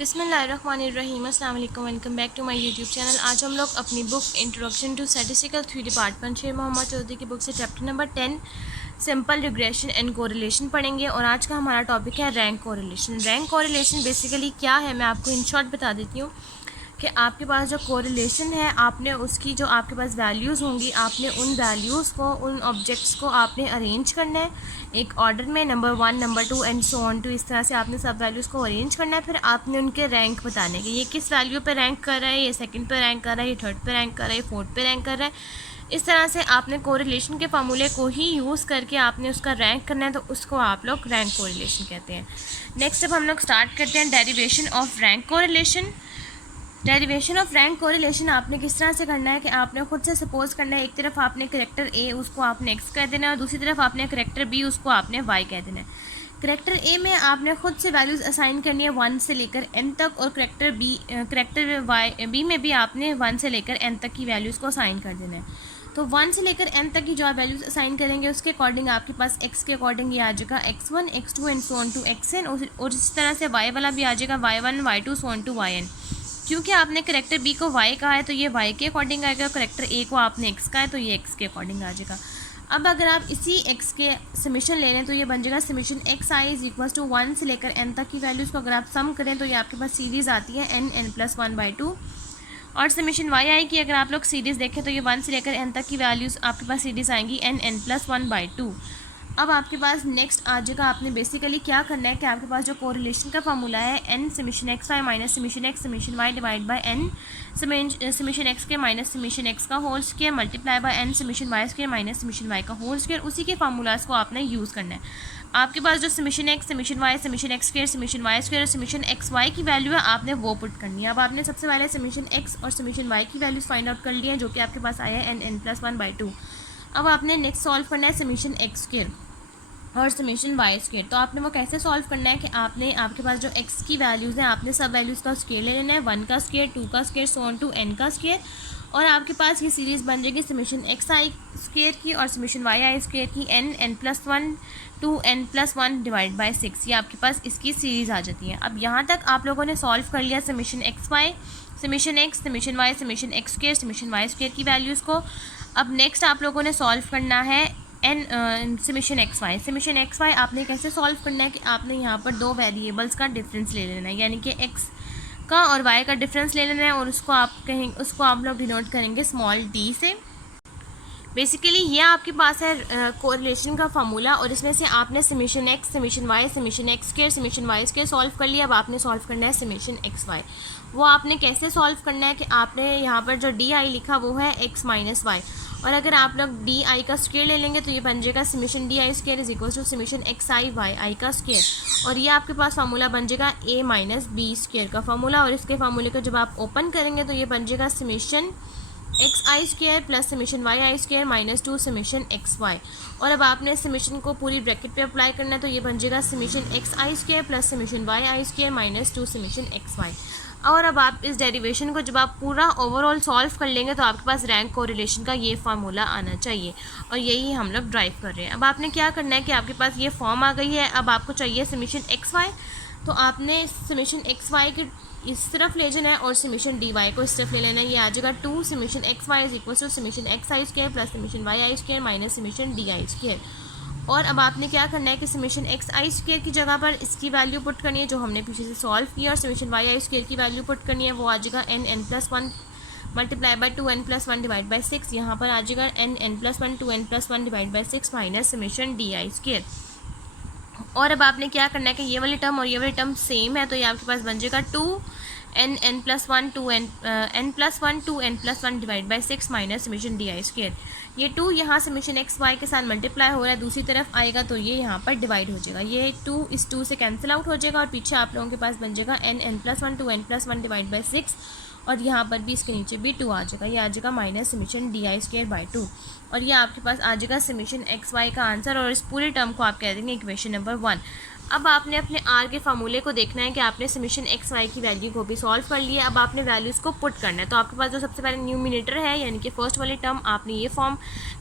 बिस्मिल्लाहिर्रहमानिर्रहीम। अस्सलाम वालेकुम, welcome back to my YouTube channel. आज हम लोग अपनी book introduction to statistical theory department Sher Muhammad Chaudhry की बुक से chapter number 10 simple regression and correlation पढ़ेंगे। और आज का हमारा टॉपिक है rank correlation. Rank correlation basically क्या है, मैं आपको इन शॉर्ट बता देती हूँ कि आपके पास जो कोरिलेशन है, आपने उसकी जो आपके पास वैल्यूज़ होंगी, आपने उन वैल्यूज़ को, उन ऑब्जेक्ट्स को आपने अरेंज करना है एक ऑर्डर में, number 1, number 2 and so on to. इस तरह से आपने सब वैल्यूज़ को अरेंज करना है। फिर आपने उनके रैंक बताने के, ये किस वैल्यू पे रैंक कर रहा है, ये सेकंड पे रैंक कर रहा है, ये थर्ड पे रैंक कर रहा है, ये फोर्थ पे रैंक कर रहा है। इस तरह से आपने कोरिलेशन के फार्मूले को ही यूज़ करके आपने उसका रैंक करना है, तो उसको आप लोग रैंक कोरिलेशन कहते हैं। नेक्स्ट अब हम लोग स्टार्ट करते हैं derivation of rank correlation. Derivation of rank correlation आपने किस तरह से करना है कि आपने खुद से सपोज करना है, एक तरफ आपने करेक्टर ए उसको आपने एक्स कह देना है और दूसरी तरफ आपने करेक्टर बी उसको आपने वाई कह देना है। करेक्टर ए में आपने खुद से वैल्यूज़ असाइन करनी है 1 से लेकर n तक, और करेक्टर वाई बी में भी आपने 1 से लेकर n तक की वैल्यूज़ को असाइन कर देना है। तो 1 से लेकर n तक की जो आप वैल्यूज़ असाइन करेंगे उसके अकॉर्डिंग आपके पास x के अकॉर्डिंग ये आ जाएगा x1, x2 and so on to xn, और इस तरह से y वाला भी आ जाएगा y1, y2 so on to yn। क्योंकि आपने करेक्टर बी को y कहा है तो ये y के अकॉर्डिंग आएगा, करेक्टर ए को आपने x कहा है तो ये x के अकॉर्डिंग आ जाएगा। अब अगर आप इसी x के समीशन ले लें तो ये बन जाएगा summation x I is equal to 1 से लेकर n तक की वैल्यूज़ को अगर आप सम करें तो ये आपके पास सीरीज़ आती है n+1/2। और समीशन वाई आई की अगर आप लोग सीरीज़ देखें तो ये 1 से लेकर n तक की वैल्यूज़ आपके पास सीरीज़ आएंगी n+1/2। अब आपके पास नेक्स्ट आ जाएगा, आपने बेसिकली क्या करना है कि आपके पास जो कोरिलेशन का फार्मूला है n summation x Y minus summation X summation Y divide by n summation X के माइनस समीशन एक्स का whole square multiply by n summation Y square minus summation Y का होल स्क्वायर, उसी के formulas को आपने use करना है। आपके पास जो summation X summation Y summation X square summation Y square और समीशन एक्स वाई की वैल्यू है, आपने वो पुट करनी है। अब आपने सबसे पहले समीशन एक्स और समीशन वाई की वैल्यूज़ फाइंड आउट कर लिया है, जो कि आपके पास आया है n+1/2। अब आपने नेक्स्ट सॉल्व करना है समीशन एक्स स्क्वायर और समीशन वाई स्क्वायर। तो आपने वो कैसे सॉल्व करना है कि आपने आपके पास जो x की वैल्यूज़ हैं, आपने सब वैल्यूज़ का स्क्वायर ले लेना है, 1 का स्क्वायर, 2 का square, so on to n का स्क्वायर, और आपके पास ये सीरीज़ बन जाएगी समीशन एक्स आई स्क्वायर की और समीशन वाई आई स्क्वायर की n+1 to n+1 divide by 6। ये आपके पास इसकी सीरीज़ आ जाती है। अब यहाँ तक आप लोगों ने सॉल्व कर लिया summation x Y, summation X, summation Y, summation X square, summation Y square की वैल्यूज़ को। अब नेक्स्ट आप लोगों ने सॉल्व करना है summation x Y. Summation x Y आपने कैसे सॉल्व करना है कि आपने यहाँ पर दो वेरिएबल्स का डिफरेंस ले लेना है, यानी कि एक्स का और वाई का डिफरेंस ले लेना है, और उसको आप लोग डिनोट करेंगे स्मॉल डी से। बेसिकली ये आपके पास है कोरिलेशन का फार्मूला, और इसमें से आपने summation X, summation Y, summation X square, summation Y square solve कर लिया। अब आपने सॉल्व करना है समीशन एक्स वाई। वो आपने कैसे सॉल्व करना है कि आपने यहाँ पर जो डी आई लिखा वो है एक्स माइनस वाई, और अगर आप लोग डी आई का स्क्वायर ले लेंगे तो ये बन जाएगा summation D I square is equal to summation x i y i का स्क्वायर, और ये आपके पास फार्मूला बन जाएगा ए माइनस बी स्क्वायर का फार्मूला। और इसके फार्मूले को जब आप ओपन करेंगे तो ये बन जाएगा समीशन एक्स आई स्क्वायर प्लस समीशन वाई आई square minus 2 summation x y. और अब आपने समीशन को पूरी ब्रैकेट पे अप्लाई करना है, तो ये बन जाएगा समीशन एक्स आई स्क्वायर प्लस समीशन वाई आई square minus 2 summation x y. और अब आप इस डेरिवेशन को जब आप पूरा ओवरऑल सॉल्व कर लेंगे तो आपके पास रैंक कोरिलेशन का ये फार्मूला आना चाहिए, और यही हम लोग ड्राइव कर रहे हैं। अब आपने क्या करना है कि आपके पास ये फॉर्म आ गई है। अब आपको चाहिए समीशन एक्स वाई, तो आपने समीशन एक्स वाई के इस तरफ ले जाना है और समीशन डी वाई को इस तरफ ले लेना है। ये आ जाएगा 2 summation x Y is equal to summation x I square plus summation Y I square minus summation D I square. और अब आपने क्या करना है कि समीशन एक्स आई स्क्वायर की जगह पर इसकी वैल्यू पुट करनी है जो हमने पीछे से सॉल्व किया, और समीशन वाई आई स्क्वायर की वैल्यू पुट करनी है, वो आ जाएगा n+1 multiply by 2n+1 divide by 6। यहाँ पर आ जाएगा n+1 2n+1 divide by 6 minus summation D I square. और अब आपने क्या करना है कि ये वाली टर्म और ये वाली टर्म सेम है, तो ये आपके पास बन जाएगा 2n+1 2n+1 divide by 6 minus summation D I square. ये 2 यहाँ समीशन एक्स वाई के साथ मल्टीप्लाई हो रहा है, दूसरी तरफ आएगा तो ये यहाँ पर डिवाइड हो जाएगा, ये 2 इस 2 से कैंसिल आउट हो जाएगा, और पीछे आप लोगों के पास बन जाएगा n+1 2n+1 डिवाइड बाय 6, और यहाँ पर भी इसके नीचे भी 2 आ जाएगा, ये आ जाएगा माइनस समीशन di²/2 और ये आपके पास आ जाएगा समीशन xy का आंसर। और इस पूरे टर्म को आप कह देंगे इक्वेशन नंबर 1। अब आपने अपने आर के फार्मूले को देखना है कि आपने समीशन एक्स वाई की वैल्यू को भी सॉल्व कर लिया। अब आपने वैल्यूज़ को पुट करना है, तो आपके पास जो सबसे पहले न्यूमिनेटर है यानी कि फर्स्ट वाली टर्म आपने ये फॉर्म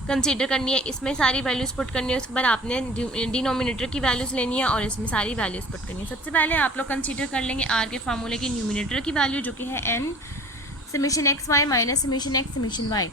कंसीडर करनी है, इसमें सारी वैल्यूज़ पुट करनी है। उसके बाद आपने डिनोमिनेटर की वैल्यूज़ लेनी है और इसमें सारी वैल्यूज़ पुट करनी है। सबसे पहले आप लोग कंसीडर कर लेंगे आर के फार्मूले की न्यूमिनेटर की वैल्यू जो कि है N summation x Y minus summation X summation Y.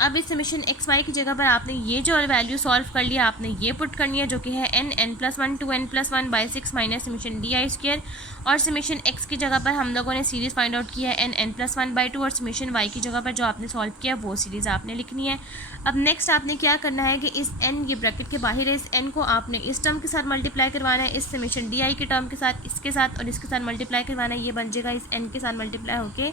अब इस समीशन एक्स वाई की जगह पर आपने ये जो वैल्यू सॉल्व कर लिया, आपने ये पुट करनी है जो कि है n+1 2n+1/6 minus summation di²। और समीशन एक्स की जगह पर हम लोगों ने सीरीज़ फाइंड आउट किया है n+1/2 और समीशन वाई की जगह पर जो आपने सॉल्व किया वो सीरीज़ आपने लिखनी है। अब नेक्स्ट आपने क्या करना है कि इस n, ये ब्रैकेट के बाहर है, इस n को आपने इस टर्म के साथ मल्टीप्लाई करवाना है, इस समीशन di के टर्म के साथ, इसके साथ और इसके साथ मल्टीप्लाई करवाना है। ये बन जाएगा इस n के साथ मल्टीप्लाई होके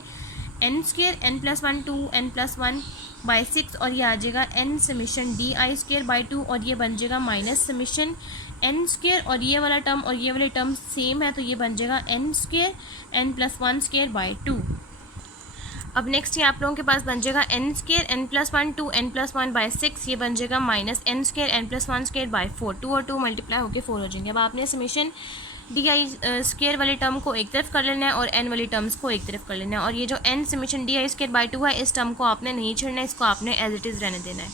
n² n+1 2n+1/6 और ये आ जाएगा n समीशन di²/2 और ये बन जाएगा माइनस समीशन n² और ये वाला टर्म और ये वाले टर्म सेम है तो ये बन जाएगा n² n+1/2। अब नेक्स्ट ये आप लोगों के पास बन जाएगा n² n+1 2n+1/6, ये बन जाएगा माइनस n² n+1/4। 2 और 2 मल्टीप्लाई होकर 4 हो जाएंगे। अब आपने समीशन di² वाले टर्म को एक तरफ कर लेना है और n वाली टर्म्स को एक तरफ कर लेना है। और ये जो n समीशन di²/2 है, इस टर्म को आपने नहीं छोड़ना है, इसको आपने एज इट इज़ रहने देना है।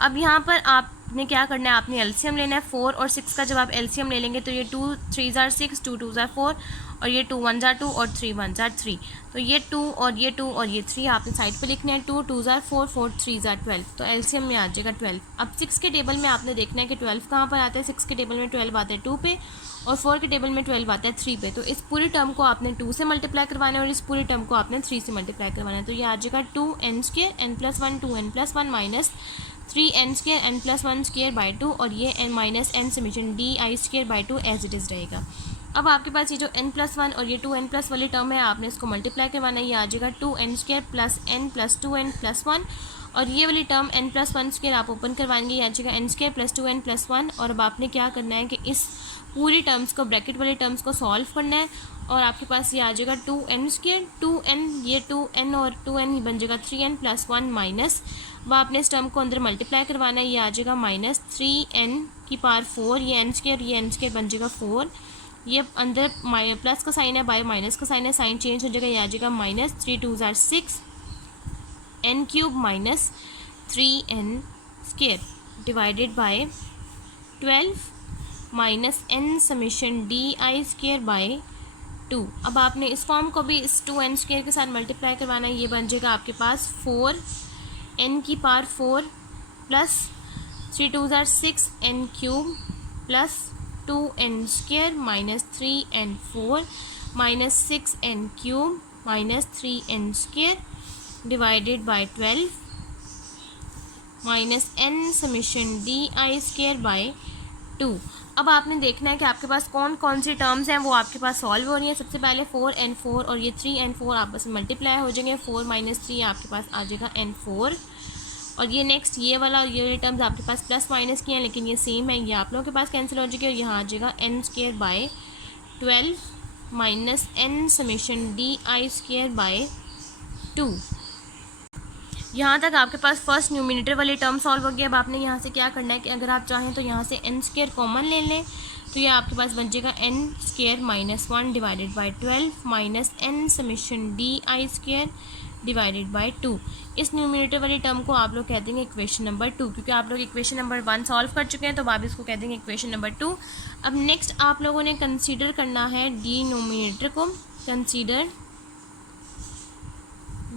अब यहाँ पर आपने क्या करना है, आपने एलसीएम लेना है। 4 और 6 का जब आप एलसीएम ले लेंगे तो ये 2 3 ज़ार 6 2 2 ज़ार 4 और ये 2 1 ज़ार 2 और 3 1 ज़ार 3, तो ये 2 और ये 2 और ये 3 आपने साइड पे लिखना है। 2 2 ज़ार 4 4 3 ज़ार 12, तो एलसीएम में आ जाएगा 12। अब 6 के टेबल में आपने देखना है कि 12 कहाँ पर आता है। 6 के टेबल में 12 आता है 2 पे और 4 के टेबल में 12 आता है 3 पे, तो इस पूरी टर्म को आपने 2 से मल्टीप्लाई करवाना है और इस पूरी टर्म को आपने 3 से मल्टीप्लाई करवाना है। तो ये आ जाएगा 2n² n+1 2n+1 minus 3n² n+1/2 और ये n minus n summation di²/2 as it is रहेगा। अब आपके पास ये जो n+1 और ये 2n+ वाली टर्म है, आपने इसको मल्टीप्लाई करवाना है। ये आ जाएगा 2n² + n + 2n+1 और ये वाली टर्म n+1² आप ओपन करवाएंगे, ये आ जाएगा n² + 2n + 1। और अब आपने क्या करना है कि इस पूरी टर्म्स को, ब्रैकेट वाली टर्म्स को सॉल्व करना है और आपके पास ये आ जाएगा 2n², 2n, ये 2n और 2n बन जाएगा 3n + 1 माइनस, वह आपने इस टर्म को अंदर मल्टीप्लाई करवाना है। ये आ जाएगा माइनस 3n⁴, ये n² बन जाएगा 4, ये अंदर प्लस का साइन है, बाय माइनस का साइन है, साइन चेंज हो जाएगा। ये आ जाएगा माइनस 3 2 ज़ार 6 n³ minus 3n² divided by 12 minus n summation di²/2। अब आपने इस फॉर्म को भी इस 2n² के साथ मल्टीप्लाई करवाना है। ये बन जाएगा आपके पास 4n⁴ प्लस 3 2 ज़ार 6 n³ plus 2n² minus 3n⁴ minus 6n³ minus 3n² divided by 12 minus n summation di²/2। अब आपने देखना है कि आपके पास कौन कौन सी टर्म्स हैं वो आपके पास सॉल्व हो रही हैं। सबसे पहले 4n4 और ये 3n4 आपस में मल्टीप्लाई हो जाएंगे। 4 - 3 आपके पास आ जाएगा n4 और ये नेक्स्ट ये वाला और ये टर्म्स आपके पास प्लस माइनस की हैं लेकिन ये सेम है, ये आप लोगों के पास कैंसिल हो जाएगी और यहाँ आ जाएगा n² minus n summation di²/2। यहाँ तक आपके पास फर्स्ट न्यूमिनेटर वाली टर्म सॉल्व हो गया। अब आपने यहाँ से क्या करना है कि अगर आप चाहें तो यहाँ से n² कॉमन ले लें, तो ये आपके पास बन जाएगा n² - 1 divided by 12 minus n summation di² divided by 2। इस न्यूमिनेटर वाली टर्म को आप लोग कह देंगे इक्वेशन नंबर 2, क्योंकि आप लोग इक्वेशन नंबर 1 सॉल्व कर चुके हैं तो आप इसको कह देंगे इक्वेशन नंबर 2। अब नेक्स्ट आप लोगों ने कंसीडर करना है डिनोमिनेटर को। Consider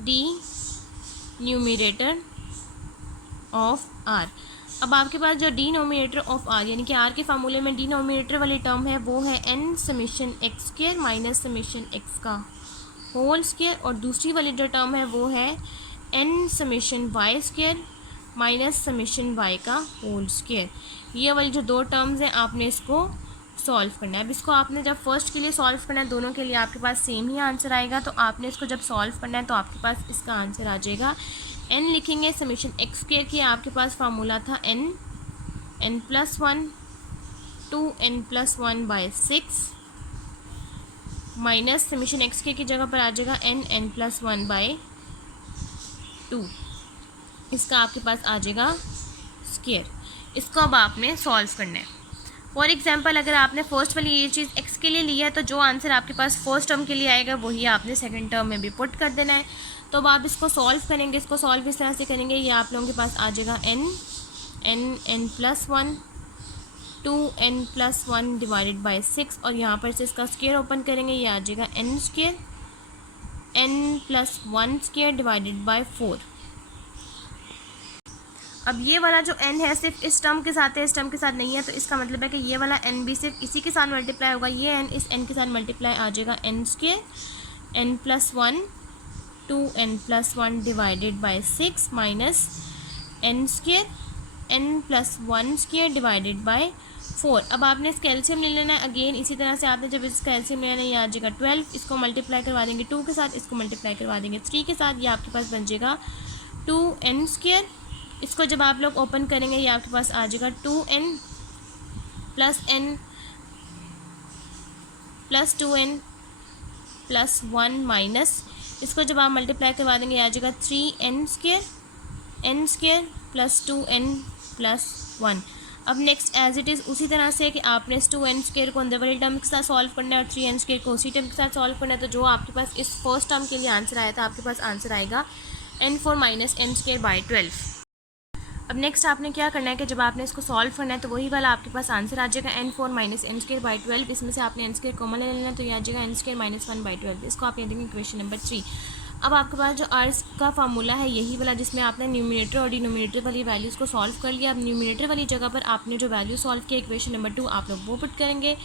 the numerator of R. अब आपके पास जो डिनोमिनेटर ऑफ आर यानी कि आर के फार्मूले में डिनोमिनेटर वाली टर्म है वो है n summation x² minus summation x का होल स्क्वायर और दूसरी वाली जो टर्म है वो है n summation y² minus summation y का होल स्क्वायर। ये वाली जो दो टर्म्स हैं आपने इसको सॉल्व करना है। अब इसको आपने जब फर्स्ट के लिए सॉल्व करना है, दोनों के लिए आपके पास सेम ही आंसर आएगा, तो आपने इसको जब सॉल्व करना है तो आपके पास इसका आंसर आ जाएगा n लिखेंगे समीशन x² की आपके पास फार्मूला था n+1 2n+1/6 minus summation X के की जगह पर आ जाएगा n+1/2। इसका आपके पास आ जाएगा स्क्वायर। इसको अब आपने सॉल्व करना है। फॉर एग्जांपल अगर आपने फर्स्ट वाली ये चीज़ एक्स के लिए लिया है तो जो आंसर आपके पास फर्स्ट टर्म के लिए आएगा वही आपने सेकंड टर्म में भी पुट कर देना है। तो अब आप इसको सॉल्व करेंगे। इसको सॉल्व इस तरह से करेंगे, ये आप लोगों के पास आ जाएगा n+1 2n+1 डिवाइडेड बाई 6 और यहाँ पर से इसका स्क्वायर ओपन करेंगे, ये आ जाएगा n² n+1² डिवाइडेड बाई 4। अब ये वाला जो n है सिर्फ इस टर्म के साथ है, इस टर्म के साथ नहीं है, तो इसका मतलब है कि ये वाला n भी सिर्फ इसी के साथ मल्टीप्लाई होगा। ये n इस n के साथ मल्टीप्लाई आ जाएगा n² n+1 2n+1 divided by 6 minus n² n+1² divided by 4। अब आपने इस कैल्शियम ले लेना है। अगेन इसी तरह से आपने जब इस कैल्शियम ले लेना है, ये आ जाएगा 12। इसको मल्टीप्लाई करवा देंगे 2 के साथ, इसको मल्टीप्लाई करवा देंगे 3 के साथ, ये आपके पास बन जाएगा 2n²। इसको जब आप लोग ओपन करेंगे ये आपके पास आ जाएगा 2n+2n+1 माइनस इसको जब आप मल्टीप्लाई करवा देंगे आ जाएगा 3n² n² +2n+1। अब नेक्स्ट एज इट इज़ उसी तरह से कि आपने इस 2n² को अंदर वाली टर्म के साथ सॉल्व करना है और 3n² को उसी टर्म के साथ सॉल्व करना है। तो जो आपके पास इस फर्स्ट टर्म के लिए आंसर आया था, आपके पास आंसर आएगा n4 - n²/12। अब नेक्स्ट आपने क्या करना है कि जब आपने इसको सॉल्व करना है तो वही वाला आपके पास आंसर आ जाएगा n4 - n²/12। इसमें से आपने n² कॉमन ले लेना, तो ये आ जाएगा n² - 1/12। इसको आप ये देंगे इक्वेशन नंबर 3। अब आपके पास जो r का फार्मूला है यही वाला, जिसमें आपने न्यूमिनेटर और डिनोमिनेटर वाली वैल्यूज़ को सॉल्व कर लिया। अब न्यूमिनेटर वाली जगह पर आपने जो वैल्यू सॉल्व किया इक्वेशन नंबर 2 आप लोग वो पुट करेंगे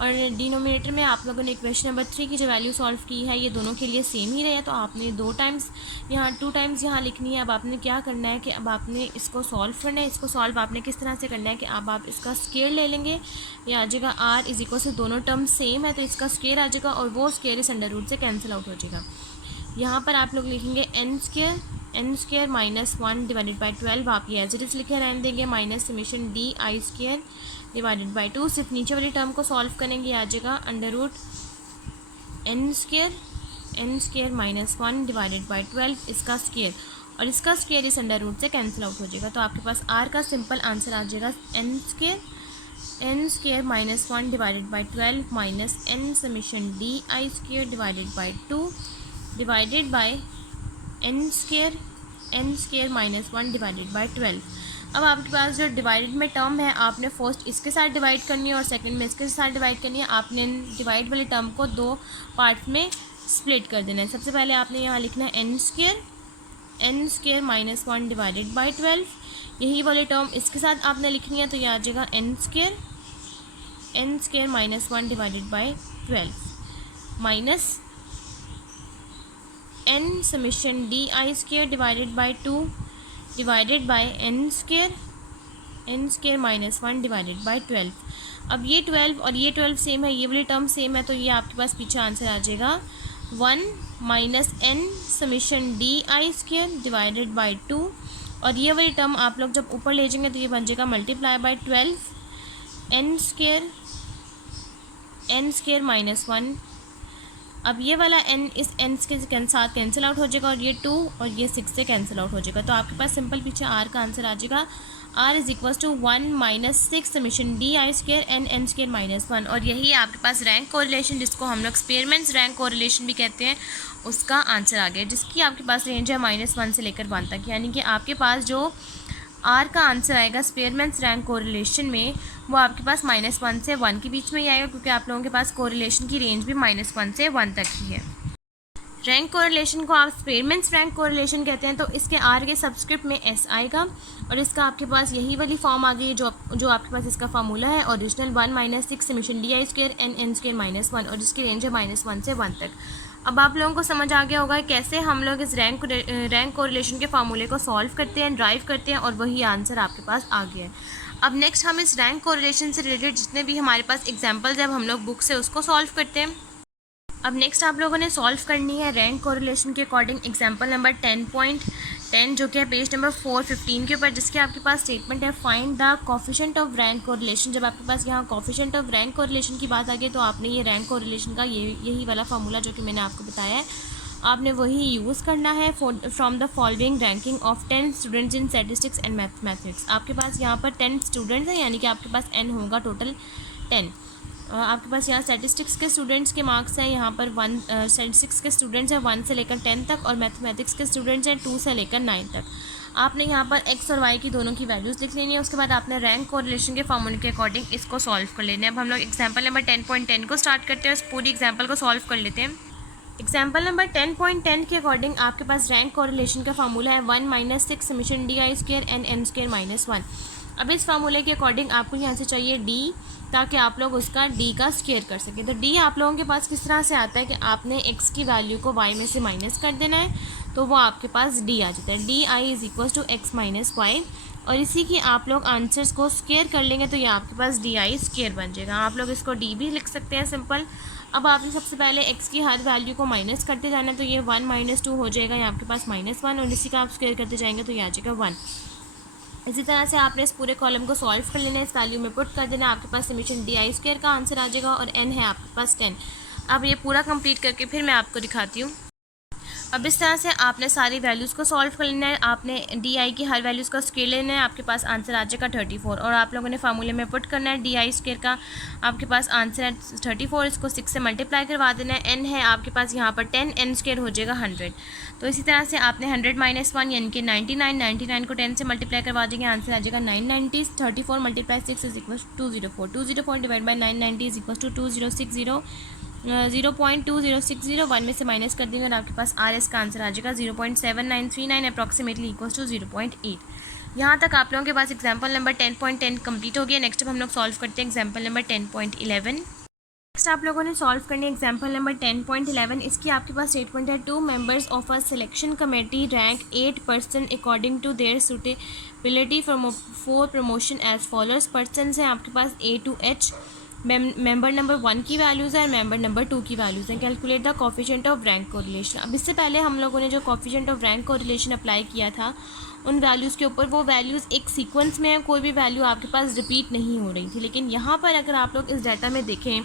और डिनोमिनेटर में आप लोगों ने इक्वेशन नंबर 3 की जो वैल्यू सॉल्व की है ये दोनों के लिए सेम ही रहे, तो आपने 2 टाइम्स यहाँ 2 टाइम्स यहाँ लिखनी है। अब आपने क्या करना है कि अब आपने इसको सॉल्व करना है। इसको सॉल्व आपने किस तरह से करना है कि अब आप इसका स्क्वायर ले लेंगे, ये आ जाएगा r इज इक्वल से दोनों टर्म सेम है तो इसका स्क्वायर आ जाएगा और वो स्क्वायर इस अंडर रूट से कैंसिल आउट हो जाएगा। यहाँ पर आप लोग लिखेंगे n² -1 डिवाइडेड बाई 12। आप ये एज इट इज़ लिखे रहने देंगे minus summation di² divided by 2। सिर्फ नीचे वाली टर्म को सॉल्व करेंगे, आ जाएगा under root n² -1 divided by 12 इसका स्क्वायर और इसका स्क्वायर इस अंडर रूट से कैंसिल आउट हो जाएगा। तो आपके पास r का सिंपल आंसर आ जाएगा n² -1 divided by 12 minus n summation di² divided by 2 divided by n² -1 divided by 12। अब आपके पास जो डिवाइडेड में टर्म है आपने फर्स्ट इसके साथ डिवाइड करनी है और सेकंड में इसके साथ डिवाइड करनी है। आपने डिवाइड वाली टर्म को 2 पार्ट में स्प्लिट कर देना है। सबसे पहले आपने यहाँ लिखना है n² -1 डिवाइडेड बाई 12। यही वाली टर्म इसके साथ आपने लिखनी है, तो यह आ जाएगा n² -1 divided by 12 minus n summation di² divided by 2 divided by n² -1 divided by 12। अब ये 12 और ये 12 सेम है, ये वाली टर्म सेम है, तो ये आपके पास पीछे आंसर आ जाएगा 1 minus n summation di² divided by 2 और ये वाली टर्म आप लोग जब ऊपर ले जाएंगे तो ये बन जाएगा मल्टीप्लाई बाई 12 n² -1। अब ये वाला n इस n के साथ कैंसिल आउट हो जाएगा और ये 2 और ये 6 से कैंसिल आउट हो जाएगा। तो आपके पास सिंपल पीछे r का आंसर आ जाएगा r is equal to 1 - 6 summation di² n² -1। और यही आपके पास रैंक कोरिलेशन, जिसको हम लोग स्पेयरमैन्स रैंक कोरिलेशन भी कहते हैं, उसका आंसर आ गया, जिसकी आपके पास रेंज है -1 से लेकर 1 तक। यानी कि आपके पास जो आर का आंसर आएगा स्पेयरमैन्स रैंक कोरिलेशन में वो आपके पास -1 से 1 के बीच में ही आएगा, क्योंकि आप लोगों के पास कोरिलेशन की रेंज भी -1 से 1 तक ही है। रैंक कोरिलेशन को आप स्पेयरमैन्स रैंक कोरिलेशन कहते हैं। तो इसके आर के सबस्क्रिप्ट में एस आएगा और इसका आपके पास यही वाली फॉर्म आ गई है जो आपके पास इसका फार्मूला है ओरिजिनल 1 - 6 समीशन di² n² -1 और जिसकी रेंज है -1 से 1 तक। अब आप लोगों को समझ आ गया होगा कैसे हम लोग इस रैंक कोरिलेशन के फार्मूले को सॉल्व करते हैं, ड्राइव करते हैं और वही आंसर आपके पास आ गया है। अब नेक्स्ट हम इस रैंक कोरिलेशन से रिलेटेड जितने भी हमारे पास एग्जांपल्स हैं हम लोग बुक से उसको सॉल्व करते हैं। अब नेक्स्ट आप लोगों ने सॉल्व करनी है रैंक कोरिलेशन के अकॉर्डिंग एग्जांपल नंबर 10 जो कि है पेज नंबर 415 के ऊपर, जिसके आपके पास स्टेटमेंट है find the coefficient of rank correlation. जब आपके पास यहाँ कोफिशिएंट ऑफ रैंक कोरिलेशन की बात आ गई तो आपने ये रैंक कोरिलेशन का यही वाला फार्मूला जो कि मैंने आपको बताया है आपने वही यूज़ करना है। From the following ranking of 10 students in statistics and mathematics. आपके पास यहाँ पर 10 स्टूडेंट्स हैं, यानी कि आपके पास n होगा टोटल 10। आपके पास यहाँ स्टैटिस्टिक्स के स्टूडेंट्स के मार्क्स हैं यहाँ पर स्टैटिस्टिक्स के स्टूडेंट्स हैं 1 से लेकर 10 तक, और मैथमेटिक्स के स्टूडेंट्स हैं 2 से लेकर 9 तक। आपने यहाँ पर x और y की दोनों की वैल्यूज़ लिख लेनी है। उसके बाद आपने रैंक कोरिलेशन के फार्मूले के अकॉर्डिंग इसको सॉल्व कर लेना है। अब हम लोग एग्जाम्पल नंबर 10.10 को स्टार्ट करते हैं, उस पूरी एग्जाम्पल को सॉल्व कर लेते हैं। एग्जाम्पल नंबर 10.10 के अकॉर्डिंग आपके पास रैंक कोरिलेशन का फार्मूला है 1 - 6 summation DI square n square -1। अब इस फार्मूले के अकॉर्डिंग आपको यहाँ से चाहिए D, ताकि आप लोग उसका D का स्क्वायर कर सकें। तो D आप लोगों के पास किस तरह से आता है कि आपने x की वैल्यू को y में से माइनस कर देना है, तो वो आपके पास D आ जाता है। DI = x - y, और इसी की आप लोग आंसर्स को स्क्वायर कर लेंगे तो ये आपके पास DI स्क्वायर बन जाएगा। आप लोग इसको D भी लिख सकते हैं सिंपल। अब आपने सबसे पहले x की हर वैल्यू को माइनस करते जाना है, तो ये 1 - 2 हो जाएगा, ये आपके पास -1, और इसी का आप स्क्वायर करते जाएंगे तो ये आ जाएगा 1। इसी तरह से आपने इस पूरे कॉलम को सॉल्व कर लेना है, इस वैल्यू में पुट कर देना है, आपके पास समेशन DI स्क्वायर का आंसर आ जाएगा, और n है आपके पास 10। अब ये पूरा कंप्लीट करके फिर मैं आपको दिखाती हूँ। अब इस तरह से आपने सारी वैल्यूज़ को सॉल्व कर लेना है, आपने DI की हर वैल्यूज़ का स्क्वायर लेना है, आपके पास आंसर आ जाएगा 34, और आप लोगों ने फार्मूले में पुट करना है DI स्क्वायर का, आपके पास आंसर है 34, इसको 6 से मल्टीप्लाई करवा देना है। n है आपके पास यहाँ पर 10, n स्क्वायर हो जाएगा 100। तो इसी तरह से आपने 100 - 1 यानी कि 99 को 10 से मल्टीप्लाई करवा देंगे, आंसर आ जाएगा 990। 34 × 6 = 204, 204 डिवाइड बाई 990 = 2060, 0.2060, 1 में से माइनस कर देंगे और आपके पास RS का आंसर आ जाएगा 0.7939 अप्रॉक्सीमेटली = 0.8। यहाँ तक आप लोगों के पास एग्जाम्पल नंबर 10.10 कंप्लीट हो गया। नेक्स्ट अब हम लोग सॉल्व करते हैं एग्जाम्पल नंबर 10.11। नेक्स्ट आप लोगों ने सॉल्व करनी है एग्जाम्पल नंबर 10.11। इसकी आपके पास स्टेटमेंट है 2 members of a selection committee rank 8 person according to their suitability for promotion as followers. Person है आपके पास A to H। Member number 1 की वैल्यूज़ है और मेंबर नंबर 2 की वैल्यूज़ हैं। Calculate the coefficient of rank correlation. अब इससे पहले हम लोगों ने जो coefficient of rank correlation apply किया था उन वैल्यूज़ के ऊपर, वो वैल्यूज़ एक सीक्वेंस में है, कोई भी वैल्यू आपके पास रिपीट नहीं हो रही थी। लेकिन यहाँ पर अगर आप लोग इस डाटा में देखें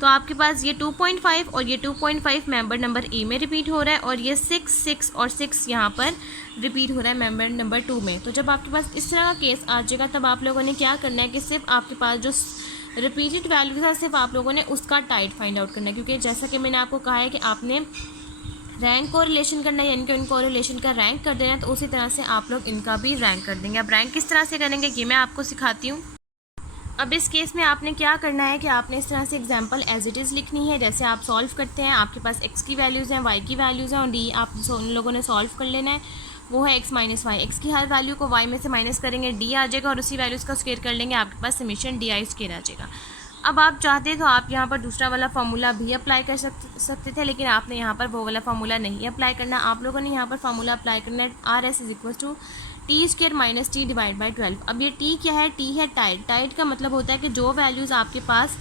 तो आपके पास ये 2.5 और ये 2.5 मेंबर नंबर A में रिपीट हो रहा है, और ये 6, 6 और 6 यहाँ पर रिपीट हो रहा है मेंबर नंबर 2 में। तो जब आपके पास इस तरह का केस आ जाएगा तब आप लोगों ने क्या करना है कि सिर्फ आपके पास जो रिपीटेड वैल्यूज़ है सिर्फ आप लोगों ने उसका टाइट फाइंड आउट करना है, क्योंकि जैसा कि मैंने आपको कहा है कि आपने रैंक को रिलेशन करना है, यानी कि इनको रिलेशन का रैंक कर देना है, तो उसी तरह से आप लोग इनका भी रैंक कर देंगे। अब रैंक किस तरह से करेंगे ये मैं आपको सिखाती हूँ। अब इस केस में आपने क्या करना है कि आपने इस तरह से एग्जांपल एज इट इज़ लिखनी है जैसे आप सॉल्व करते हैं। आपके पास x की वैल्यूज़ हैं, y की वैल्यूज़ हैं, और d आप उन लोगों ने सॉल्व कर लेना है, वो है x - y। x की हर वैल्यू को y में से माइनस करेंगे, d आ जाएगा, और उसी वैल्यूज़ का स्क्वायर कर लेंगे, आपके पास समेशन DI स्क्वायर आ जाएगा। अब आप चाहते तो आप यहाँ पर दूसरा वाला फार्मूला भी अप्लाई कर सकते थे, लेकिन आपने यहाँ पर वो वाला फार्मूला नहीं अप्लाई करना। आप लोगों ने यहाँ पर फार्मूला अप्लाई करना है RS = T² - T divide by 12। अब ये T क्या है? T है टाइड। टाइड का मतलब होता है कि जो वैल्यूज़ आपके पास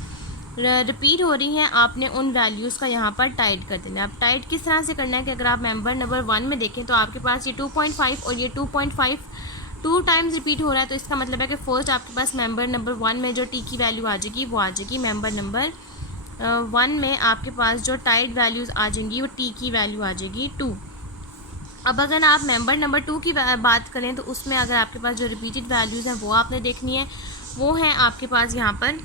रिपीट हो रही हैं आपने उन वैल्यूज़ का यहाँ पर टाइड कर देना है। अब टाइड किस तरह से करना है कि अगर आप मेंबर नंबर 1 में देखें तो आपके पास ये 2.5 और ये 2.5 2 टाइम्स रिपीट हो रहा है, तो इसका मतलब है कि फर्स्ट आपके पास मेंबर नंबर 1 में जो T की वैल्यू आ जाएगी वो आ जाएगी मेंबर नंबर 1 में आपके पास जो टाइड वैल्यूज़ आ जाएंगी वो T की वैल्यू आ जाएगी 2। अब अगर आप मेंबर नंबर 2 की बात करें तो उसमें अगर आपके पास जो रिपीटेड वैल्यूज़ हैं वो आपने देखनी है, वो हैं आपके पास यहाँ पर,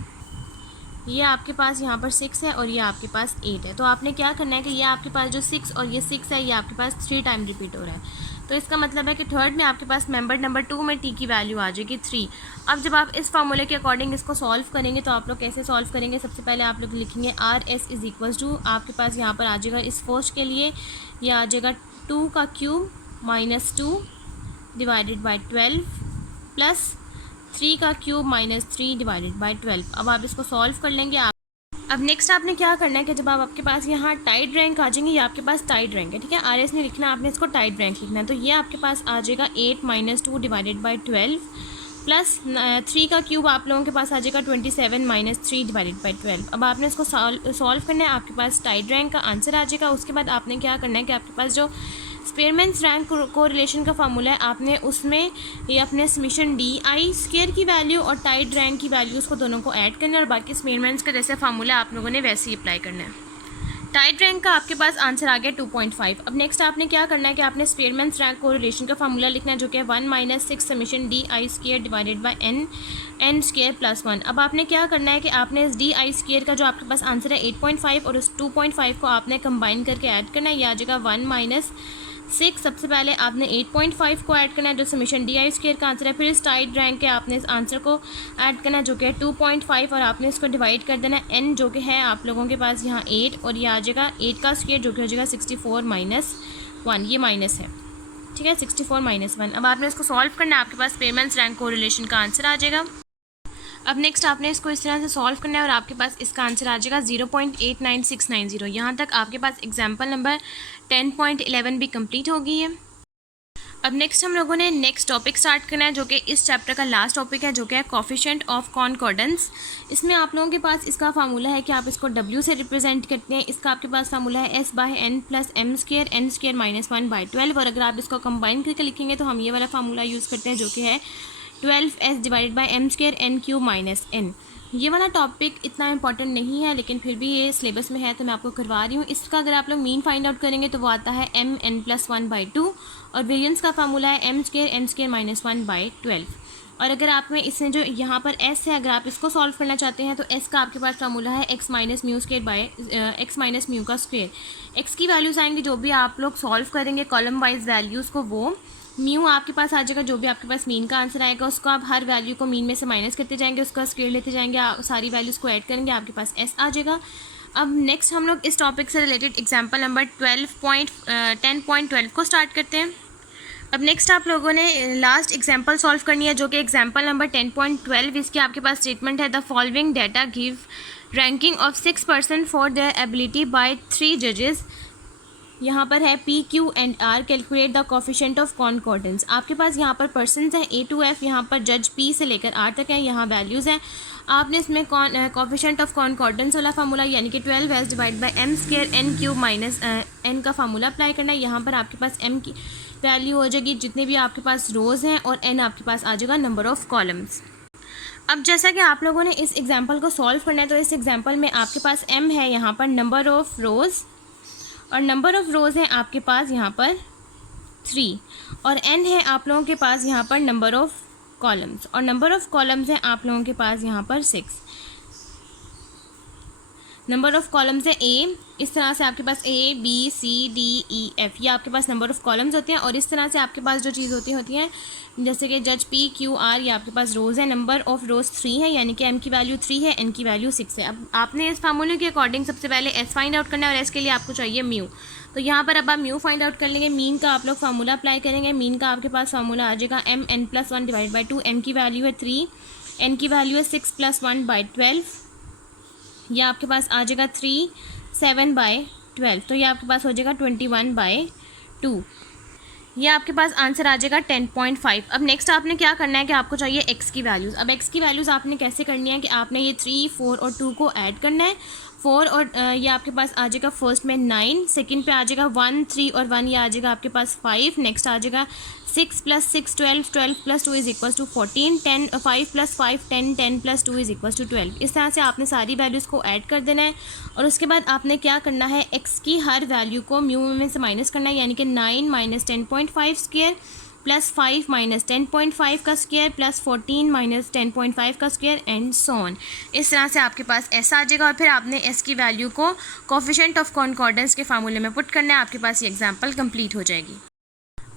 ये आपके पास यहाँ पर 6 है और ये आपके पास 8 है। तो आपने क्या करना है कि ये आपके पास जो 6 और ये 6 है ये आपके पास 3 टाइम रिपीट हो रहा है, तो इसका मतलब है कि थर्ड में आपके पास मेंबर नंबर 2 में T की वैल्यू आ जाएगी 3। अब जब आप इस फार्मूले के अकॉर्डिंग इसको सॉल्व करेंगे तो आप लोग कैसे सॉल्व करेंगे, सबसे पहले आप लोग लिखेंगे RS = आपके पास यहाँ पर आ जाएगा इस फर्स्ट के लिए ये आ जाएगा 2³ - 2 divided by 12 plus 3³ - 3 divided by 12। अब आप इसको सॉल्व कर लेंगे। अब नेक्स्ट आपने क्या करना है कि जब आप आपके पास यहाँ टाइड रैंक आ जाएंगे, ये आपके पास टाइड रैंक है, ठीक है, RS नहीं लिखना, आपने इसको टाइड रैंक लिखना है। तो ये आपके पास आ जाएगा 8 - 2 डिवाइडेड बाई 12 प्लस 3³ आप लोगों के पास आ जाएगा 27 - 3 डिवाइडेड बाई 12। अब आपने इसको सॉल्व करना है, आपके पास टाइड रैंक का आंसर आ जाएगा। उसके बाद आपने क्या करना है कि आपके पास जो स्पेयरमैन्स रैंक कोरिलेशन का फार्मूला है, आपने उसमें ये अपने समीशन डी आई स्क्वायर की वैल्यू और टाइड रैंक की वैल्यू उसको दोनों को ऐड करना है और बाकी स्पेयरमैन्स का जैसे फार्मूला आप लोगों ने वैसे ही अप्लाई करना है। टाइड रैंक का आपके पास आंसर आ गया 2.5। अब नेक्स्ट आपने क्या करना है कि आपने स्पेयरमैन्स रैंक कोरिलेशन का फार्मूला लिखना है जो कि है 1 - 6 summation D I square divided by N square plus 1। अब आपने क्या करना है कि आपने इस डी आई स्क्वायर का जो आपके पास आंसर है 8.5 और उस 2.5 को आपने कंबाइन करके ऐड करना है, ये आ जाएगा 1 - 6। सबसे पहले आपने 8.5 को ऐड करना है जो समीशन डी आई स्क्वायर का आंसर है, फिर इस टाइड रैंक के आपने इस आंसर को ऐड करना है जो कि है 2.5 और आपने इसको डिवाइड कर देना है एन जो कि है आप लोगों के पास यहाँ 8 और ये आ जाएगा 8 का स्क्वायर जो कि हो जाएगा 64 - 1, ये माइनस है, ठीक है, 64 - 1। अब आपने इसको सॉल्व करना है, आपके पास स्पेयरमैन्स रैंक कोरिलेशन का आंसर आ जाएगा। अब नेक्स्ट आपने इसको इस तरह से सॉल्व करना है और आपके पास इसका आंसर आ जाएगा 0.89690। यहाँ तक आपके पास एग्जाम्पल नंबर 10.11 भी कंप्लीट हो गई है। अब नेक्स्ट हम लोगों ने नेक्स्ट टॉपिक स्टार्ट करना है जो कि इस चैप्टर का लास्ट टॉपिक है जो कि है कोफिशिएंट ऑफ कॉन्कॉर्डेंस। इसमें आप लोगों के पास इसका फार्मूला है कि आप इसको W से रिप्रेजेंट करते हैं। इसका आपके पास फार्मूला है S/n + m square n square - 1/12 और अगर आप इसको कंबाइन करके लिखेंगे तो हम ये वाला फार्मूला यूज़ करते हैं जो कि है 12s divided by m square n³ - n। ये वाला टॉपिक इतना इंपॉर्टेंट नहीं है लेकिन फिर भी ये सिलेबस में है तो मैं आपको करवा रही हूँ। इसका अगर आप लोग मीन फाइंड आउट करेंगे तो वो आता है mn + 1/2 और वेरिएंस का फार्मूला है m स्क्वायर n स्क्वायर - 1/12। और अगर आप में इसमें जो यहाँ पर s है अगर आप इसको सॉल्व करना चाहते हैं तो s का आपके पास फार्मूला है x - μ स्क्वायर बाय x - μ का स्क्वायर। x की वैल्यूज़ आएंगी जो भी आप लोग सॉल्व करेंगे कॉलम वाइज वैल्यूज़ को, वो म्यू आपके पास आ जाएगा, जो भी आपके पास मीन का आंसर आएगा उसको आप हर वैल्यू को मीन में से माइनस करते जाएंगे, उसका स्क्वायर लेते जाएंगे, सारी वैल्यूज़ को ऐड करेंगे, आपके पास एस आ जाएगा। अब नेक्स्ट हम लोग इस टॉपिक से रिलेटेड एग्जांपल नंबर 10.12 को स्टार्ट करते हैं। अब नेक्स्ट आप लोगों ने लास्ट एग्जांपल सॉल्व करनी है जो कि एग्जांपल नंबर 10.12। इसके आपके पास स्टेटमेंट है the following data give ranking of 6 person for their ability by 3 जजेस। यहाँ पर है P, Q and R, calculate the coefficient of concordance. आपके पास यहाँ पर पर्सनस हैं A to F, यहाँ पर जज P से लेकर R तक है, यहाँ वैल्यूज़ हैं। आपने इसमें कोफिशिएंट ऑफ कॉन्कॉर्डेंस वाला फार्मूला यानी कि 12s divide by m square n³ - n का फार्मूला अप्लाई करना है। यहाँ पर आपके पास m की वैल्यू हो जाएगी जितने भी आपके पास रोज़ हैं और n आपके पास आ जाएगा नंबर ऑफ़ कॉलम्स। अब जैसा कि आप लोगों ने इस एग्जाम्पल को सॉल्व करना है तो इस एग्जाम्पल में आपके पास m है यहाँ पर नंबर ऑफ़ रोज़ और नंबर ऑफ़ रोज़ हैं आपके पास यहाँ पर 3 और n है आप लोगों के पास यहाँ पर नंबर ऑफ़ कॉलम्स और नंबर ऑफ़ कॉलम्स हैं आप लोगों के पास यहाँ पर 6। नंबर ऑफ़ कॉलम्स है A, इस तरह से आपके पास A B C D E F, ये आपके पास नंबर ऑफ़ कॉलम्स होते हैं और इस तरह से आपके पास जो चीज़ होती हैं जैसे कि जज P Q R, ये आपके पास रोज़ है, नंबर ऑफ़ रोज़ 3 है यानी कि m की वैल्यू 3 है, n की वैल्यू 6 है। अब आपने इस फार्मूले के अकॉर्डिंग सबसे पहले s फाइंड आउट करना है और s के लिए आपको चाहिए म्यू, तो यहाँ पर अब आप म्यू फाइंड आउट कर लेंगे। मीन का आप लोग फार्मूला अप्लाई करेंगे, मीन का आपके पास फार्मूला आ जाएगा mn + 1 डिवाइड बाई 2, m की वैल्यू है 3, n की वैल्यू है 6 + 1/12, यह आपके पास आ जाएगा 3 7/12, तो ये आपके पास हो जाएगा 21/2, ये आपके पास आंसर आ जाएगा 10.5। अब नेक्स्ट आपने क्या करना है कि आपको चाहिए x की वैल्यूज़। अब x की वैल्यूज़ आपने कैसे करनी है कि आपने ये 3 4 और 2 को ऐड करना है। 4 और ये आपके पास आ जाएगा फर्स्ट में 9, सेकंड पे आ जाएगा 1 3 और 1, ये आ जाएगा आपके पास 5, नेक्स्ट आ जाएगा 6 + 6 12, 12 + 2 = 14, 10 5 + 5 10, 10 + 2 = 12। इस तरह से आपने सारी वैल्यूज़ को ऐड कर देना है और उसके बाद आपने क्या करना है x की हर वैल्यू को म्यू में से माइनस करना है यानी कि 9 - 10.5 स्क्वायर प्लस 5 - 10.5 का स्क्वायर प्लस 14 - 10.5 का स्क्वायर एंड सो ऑन। इस तरह से आपके पास s आ जाएगा और फिर आपने s की वैल्यू को कोफिशिएंट ऑफ कॉन्कॉर्डेंस के फार्मूले में पुट करना है, आपके पास ये एग्जांपल कंप्लीट हो जाएगी।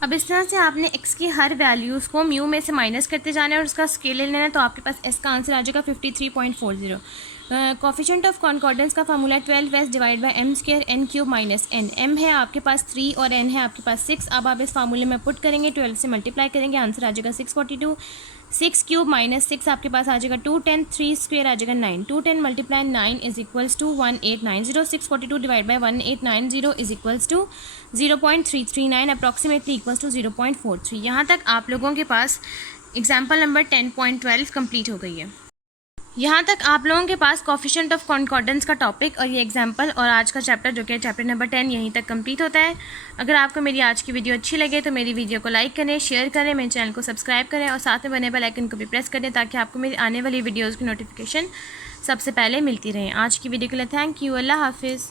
अब इस तरह से आपने x की हर वैल्यूज़ को म्यू में से माइनस करते जाना है और उसका स्केल ले लेना है, तो आपके पास s का आंसर आ जाएगा 53.40। कोफिशिएंट ऑफ कॉन्कॉर्डेंस का formula 12s divide by m square n³ - n, m है आपके पास 3 और n है आपके पास 6। अब आप इस फार्मूले में पुट करेंगे, 12 से मल्टीप्लाई करेंगे, आंसर आ जाएगा 642, 6³ - 6 आपके पास आ जाएगा 210, 3 स्क्वायर आ जाएगा 9, 210 × 9 = 1890, 642 डिवाइड बाई 1890 = 0.339, अप्रॉक्सीमेटली = 0.43। यहाँ तक आप लोगों के पास एग्जाम्पल नंबर 10.12 कंप्लीट हो गई है। यहाँ तक आप लोगों के पास कोफिशिएंट ऑफ कॉन्कॉर्डेंस का टॉपिक और ये एग्जांपल और आज का चैप्टर जो कि चैप्टर नंबर 10 यहीं तक कंप्लीट होता है। अगर आपको मेरी आज की वीडियो अच्छी लगे तो मेरी वीडियो को लाइक करें, शेयर करें, मेरे चैनल को सब्सक्राइब करें और साथ में बने बेल आइकन को भी प्रेस करें ताकि आपको मेरी आने वाली वीडियोज़ की नोटिफिकेशन सबसे पहले मिलती रहे। आज की वीडियो के लिए थैंक यू। अल्लाह हाफिज़।